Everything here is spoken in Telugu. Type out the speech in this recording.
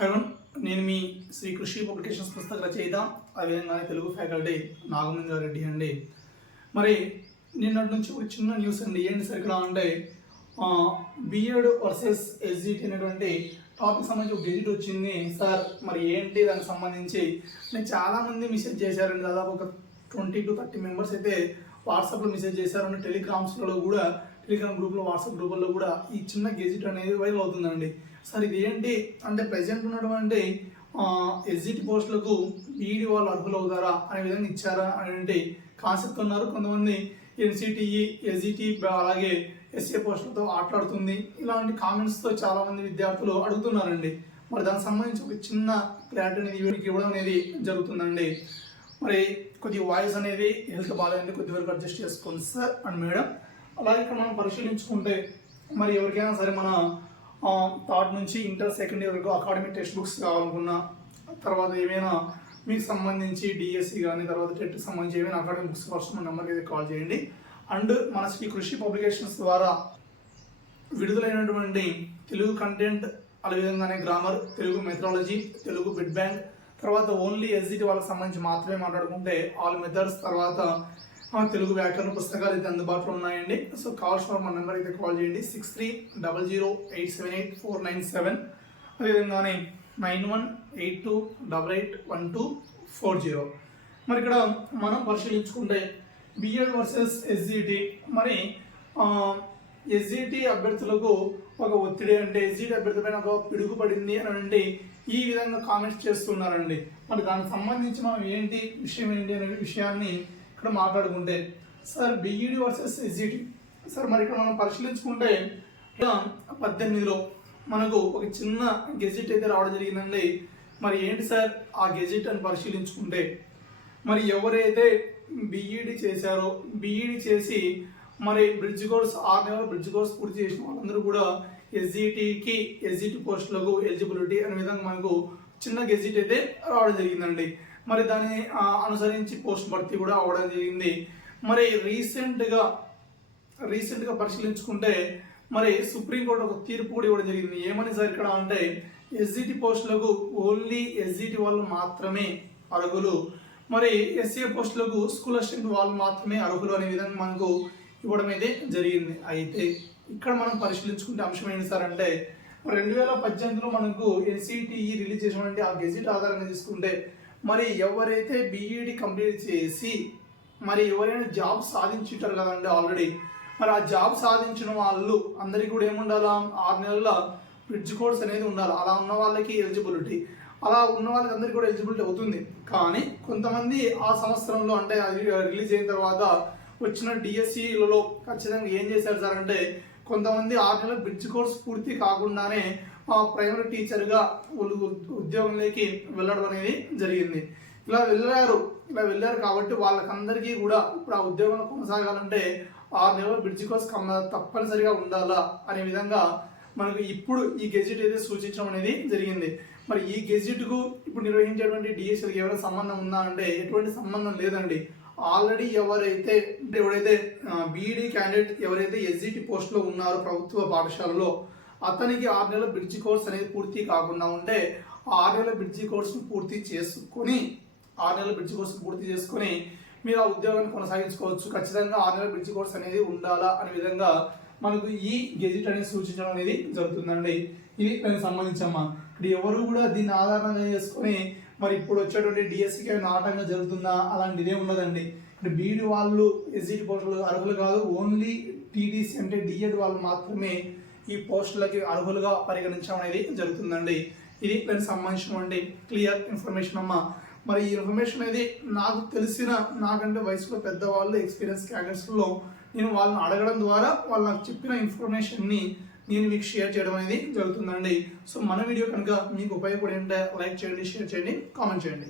హైవన్ నేను మీ శ్రీ కృషి పబ్లికేషన్స్ పుస్తక రచయిత అదేవిధంగా తెలుగు ఫ్యాకల్టీ నాగమేంద్రారెడ్డి అండి. మరి నిన్నటి నుంచి ఒక చిన్న న్యూస్ అండి. ఏంటి సార్ ఇక్కడ అంటే బిఎడ్ వర్సెస్ ఎస్జిటి అనేటువంటి టాపిక్ సంబంధించి ఒక గెజిట్ వచ్చింది సార్. మరి ఏంటి దానికి సంబంధించి నేను చాలామంది మెసేజ్ చేశారండి. దాదాపు ఒక 20 to 30 మెంబర్స్ అయితే వాట్సాప్లో మెసేజ్ చేశారు. టెలిగ్రామ్స్లో కూడా, టెలిగ్రామ్ గ్రూప్లో, వాట్సాప్ గ్రూపుల్లో కూడా ఈ చిన్న గెజిట్ అనేది వైరల్ అవుతుందండి. సార్ ఇది ఏంటి అంటే ప్రజెంట్ ఉన్నటువంటి ఎస్జిటి పోస్టులకు ఈడీ వాళ్ళు అర్హులు అవుతారా అనే విధంగా ఇచ్చారా అనేటువంటి కాన్సెప్ట్ ఉన్నారు. కొంతమంది ఎన్సిటిఈ, ఎస్జిటి అలాగే ఎస్ఏ పోస్టులతో ఆటలాడుతుంది ఇలాంటి కామెంట్స్తో చాలామంది విద్యార్థులు అడుగుతున్నారండి. మరి దానికి సంబంధించి ఒక చిన్న క్లారిటీ అనేది ఇవ్వడం అనేది జరుగుతుందండి. మరి కొద్దిగా వాయిస్ అనేది హెల్త్ బాగాలేదండి, కొద్ది వరకు అడ్జస్ట్ చేసుకోండి సార్ అండ్ మేడం. అలాగే ఇక్కడ మనం పరిశీలించుకుంటే మరి ఎవరికైనా సరే మన థర్డ్ నుంచి ఇంటర్ సెకండ్ ఇయర్ వరకు అకాడమిక్ టెక్స్ట్ బుక్స్ కావాలనుకున్నా, తర్వాత ఏమైనా మీకు సంబంధించి డిఎస్సి కానీ తర్వాత టెట్కి సంబంధించి ఏమైనా అకాడమిక్ బుక్స్ కోసం మన నెంబర్కి అయితే కాల్ చేయండి. అండ్ మన శ్రీ కృషి పబ్లికేషన్స్ ద్వారా విడుదలైనటువంటి తెలుగు కంటెంట్, అదేవిధంగానే grammar, Telugu methodology, Telugu bit bank, తర్వాత ఓన్లీ ఎస్జిటి వాళ్ళకి సంబంధించి మాత్రమే మాట్లాడుకుంటే ఆల్ మెథడ్స్, తర్వాత తెలుగు వ్యాకరణ పుస్తకాలు అయితే అందుబాటులో ఉన్నాయండి. సో కావాల్సిన మన నెంబర్ అయితే కాల్ చేయండి 6300878497, అదేవిధంగానే 9182881240. మరి ఇక్కడ మనం పరిశీలించుకుంటే బిఎడ్ వర్సెస్ ఎస్జిటి, మరి ఎస్జిటి అభ్యర్థులకు ఒక ఒత్తిడి అంటే ఎస్జిటి అభ్యర్థి పైన ఒక పిడుగు పడింది అని అంటే ఈ విధంగా కామెంట్స్ చేస్తున్నారండి. మరి దానికి సంబంధించి మనం విషయం ఏంటి అనే విషయాన్ని ఇక్కడ మాట్లాడుకుంటే sir BEd versus SGT sir. మరి ఇక్కడ మనం పరిశీలించుకుంటే 18లో మనకు ఒక చిన్న గెజిట్ అయితే రావడం జరిగిందండి. మరి ఏంటి సార్ ఆ గెజిట్ అని పరిశీలించుకుంటే మరి ఎవరైతే బిఈడి చేశారో, బిఈడి చేసి మరి బ్రిడ్జ్ కోర్స్ 6 నెలల బ్రిడ్జ్ కోర్స్ పూర్తి చేసిన వాళ్ళందరూ కూడా ఎస్జిటి పోస్టులకు ఎలిజిబిలిటీ అనే విధంగా మనకు చిన్న గెజిట్ అయితే రావడం జరిగిందండి. మరి దాన్ని అనుసరించి పోస్ట్ భర్తీ కూడా అవ్వడం జరిగింది. మరి రీసెంట్గా పరిశీలించుకుంటే మరి సుప్రీంకోర్టు ఒక తీర్పు కూడా ఇవ్వడం జరిగింది. ఏమని సార్ ఇక్కడ అంటే ఎస్జిటి పోస్టులకు ఓన్లీ ఎస్జిటి వాళ్ళు మాత్రమే అర్హులు, మరి ఎస్ఏ పోస్టులకు స్కూల్ అసిస్టెంట్ వాళ్ళు మాత్రమే అర్హులు అనే విధంగా మనకు ఇవ్వడం అయితే జరిగింది. అయితే ఇక్కడ మనం పరిశీలించుకుంటే అంశం ఏంటి సార్ అంటే 2018లో మనకు ఎన్సిటిఈ రిలీజ్ చేసినటువంటి ఆ గెజిట్ ఆధారంగా తీసుకుంటే మరి ఎవరైతే బిఈడి కంప్లీట్ చేసి మరి ఎవరైనా జాబ్ సాధించుంటారు కదండి ఆల్రెడీ, మరి ఆ జాబ్ సాధించిన వాళ్ళు అందరికీ కూడా ఏముండాలా 6 నెలల బ్రిడ్జ్ కోర్స్ అనేది ఉండాలి. అలా ఉన్న వాళ్ళకి ఎలిజిబిలిటీ, అలా ఉన్న వాళ్ళకి అందరికీ కూడా ఎలిజిబిలిటీ అవుతుంది. కానీ కొంతమంది ఆ సంవత్సరంలో అంటే అది రిలీజ్ అయిన తర్వాత వచ్చిన డిఎస్సిలలో ఖచ్చితంగా ఏం చేశారు సార్ అంటే కొంతమంది 6 నెలల బ్రిడ్జ్ కోర్స్ పూర్తి కాకుండానే ప్రైమరీ టీచర్గా ఉద్యోగంలోకి వెళ్ళడం అనేది జరిగింది. ఇలా వెళ్ళారు కాబట్టి వాళ్ళకందరికీ కూడా ఇప్పుడు ఆ ఉద్యోగంలో కొనసాగాలంటే 6 నెలల బ్రిడ్జ్ కోర్స్ తప్పనిసరిగా ఉండాలా అనే విధంగా మనకు ఇప్పుడు ఈ గెజిట్ అయితే సూచించడం అనేది జరిగింది. మరి ఈ గెజిట్కు ఇప్పుడు నిర్వహించేటువంటి డిఎస్సీలకు ఏమైనా సంబంధం ఉందా అంటే ఎటువంటి సంబంధం లేదండి. ఆల్రెడీ ఎవరైతే బీఈడి క్యాండిడేట్ ఎవరైతే ఎస్జిటి పోస్ట్లో ఉన్నారో ప్రభుత్వ పాఠశాలలో అతనికి 6 నెలల బ్రిడ్జ్ కోర్స్ అనేది పూర్తి కాకుండా ఉంటే 6 నెలల బ్రిడ్జ్ కోర్సును పూర్తి చేసుకొని మీరు ఆ ఉద్యోగాన్ని కొనసాగించుకోవచ్చు. ఖచ్చితంగా 6 నెలల బ్రిడ్జ్ కోర్స్ అనేది ఉండాలా అనే విధంగా మనకు ఈ గెజిట్ అనేది సూచించడం అనేది జరుగుతుందండి. ఇది దానికి సంబంధించమ్మా. ఇప్పుడు ఎవరు కూడా దీన్ని ఆధారంగా చేసుకొని మరి ఇప్పుడు వచ్చేటువంటి డిఎస్సికి ఆటంగా జరుగుతుందా అలాంటిదే ఉండదండి. ఇప్పుడు బీఈడి వాళ్ళు ఎస్జిటి పోస్టులు అర్హులు కాదు, ఓన్లీ టీటీసీ అంటే డిఎడ్ వాళ్ళు మాత్రమే ఈ పోస్టులకి అర్హులుగా పరిగణించడం అనేది జరుగుతుందండి. ఇది దానికి సంబంధించినటువంటి క్లియర్ ఇన్ఫర్మేషన్ అమ్మా. మరి ఈ ఇన్ఫర్మేషన్ అనేది నాకు తెలిసిన, నాకంటే వయసులో పెద్దవాళ్ళు ఎక్స్పీరియన్స్ క్యాండిడేట్స్లో నేను వాళ్ళని అడగడం ద్వారా వాళ్ళు నాకు చెప్పిన ఇన్ఫర్మేషన్ని నేను మీకు షేర్ చేయడం అనేది జరుగుతుందండి. సో మన వీడియో కనుక మీకు ఉపయోగపడి ఉంటే లైక్ చేయండి, షేర్ చేయండి, కామెంట్ చేయండి.